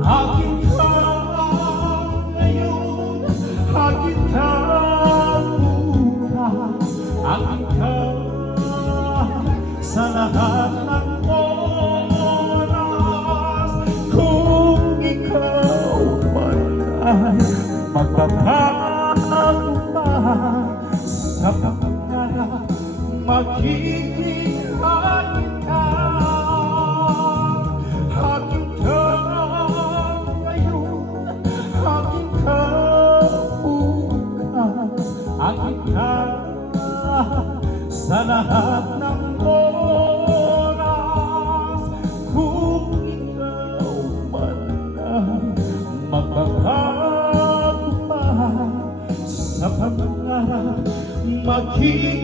Akin ka ngayon, akin ka bukas, akin ka sa lahat ng oras. Kung ikaw man ay magbabago pa sa pangarap, magiging akin ka. Akin ka ngayon, akin ka bukas, akin ka sa lahat ng oras. Kung ikaw man ay magbabago pa sa pangarap, magiging